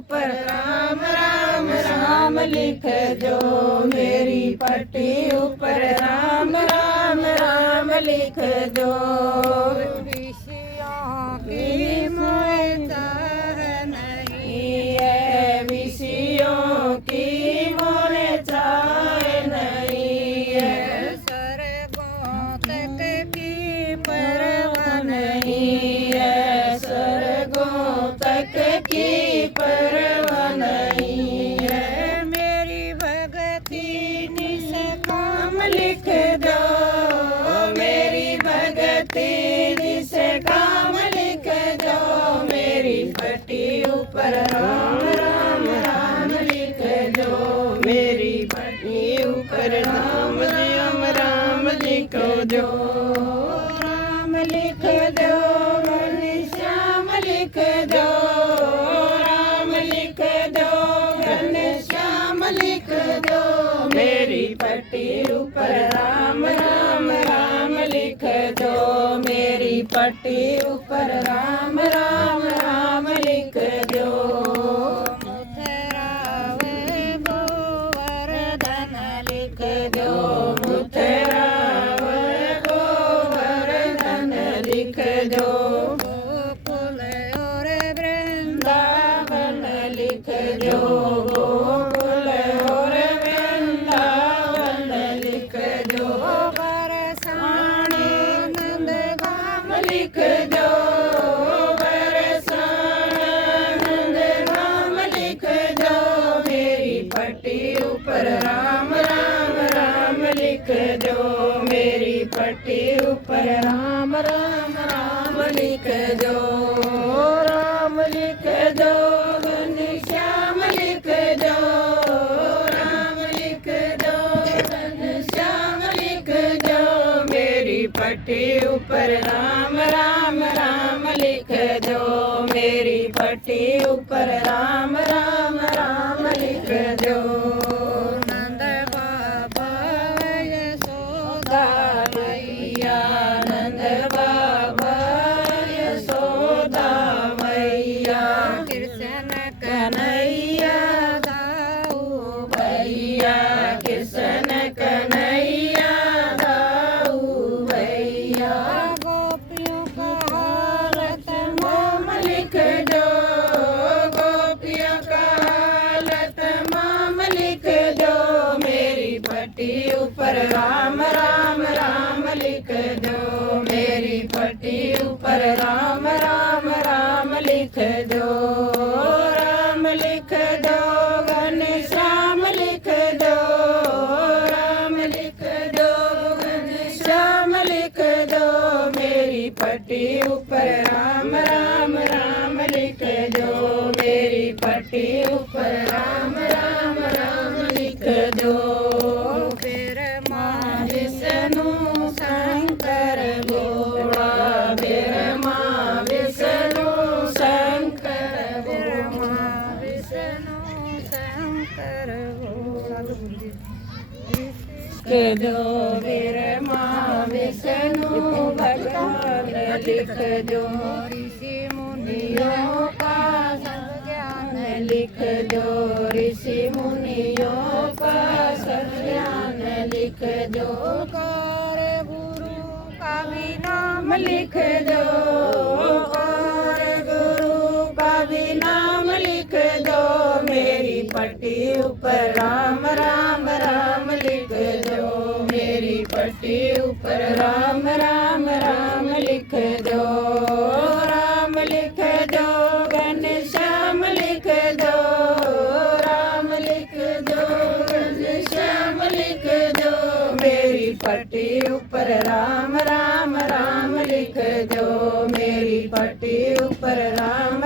ऊपर राम राम राम लिख दो, मेरी पट्टी ऊपर राम राम राम लिख दो। विषयों की मोह चाह नहीं है, विषयों की मोह चाह नहीं है, स्वर्गों तक की परवाह नहीं है, स्वर्गों तक की परवाह नहीं है। मेरी भगती निष्काम लिख दो, मेरी भगती निष्काम लिख दो, मेरी पट्टी ऊपर राम राम राम लिख दो, मेरी पट्टी ऊपर राम राम राम लिख दो। राम लिख दो, घनश्याम लिख दो, राम लिख दो, घनश्याम लिख दो, मेरी पट्टी ऊपर राम राम राम लिख दो, मेरी पट्टी ऊपर राम राम राम लिख दो। मुथराव गोवर्धन लिख दो, मुथराव गोवर्धन लिख दो, गोकुल और वृंदावन लिख दो, गोकुल और वृंदावन लिख दो, बरसाने नंदगाम लिख दो, बरसाने नंदगाम लिख दो, मेरी पट्टी ऊपर राम राम राम लिख दो, मेरी पट्टी ऊपर राम राम राम लिख दो। राम लिख दो, घनश्याम लिख दो, राम लिख दो, घनश्याम लिख दो, मेरी पट्टी ऊपर राम राम राम लिख दो, मेरी पट्टी ऊपर राम राम राम लिख दो। नंद बाबा यशोदा मैया, नंद बाबा यशोदा मैया, कृष्ण कन्हैया दाऊ भैया, कृष्ण कन्हैया दाऊ भैया, गोपियों का हालत माम लिख दो, गोपियों का हालत माम लिख दो, मेरी पट्टी ऊपर राम राम राम लिख दो, मेरी पट्टी ऊपर राम राम राम लिख दो। राम लिख दो, घनश्याम लिख दो, राम लिख दो, घनश्याम लिख दो, मेरी पट्टी ऊपर राम राम राम लिख दो, मेरी पट्टी ऊपर राम राम राम लिख दो। फिर माँ विष्णु शंकर भोला, फिर माँ विष्णु शंकर भोला, विष्णु शंकर भोला के दो, फिर माँ विष्णु भगवान लिख दो, ऋषि मुनियों का सब ज्ञान लिख दो, ऋषि मुनियों का सब ज्ञान लिख दो, कार गुरु का भी नाम लिख दो, कार गुरु का भी नाम लिख दो, मेरी पट्टी ऊपर राम राम राम लिख दो, मेरी पट्टी ऊपर राम राम राम लिख दो। राम लिख दो, घनश्याम लिख दो, राम लिख दो, घनश्याम लिख दो, मेरी पट्टी ऊपर राम राम राम लिख दो, मेरी पट्टी ऊपर राम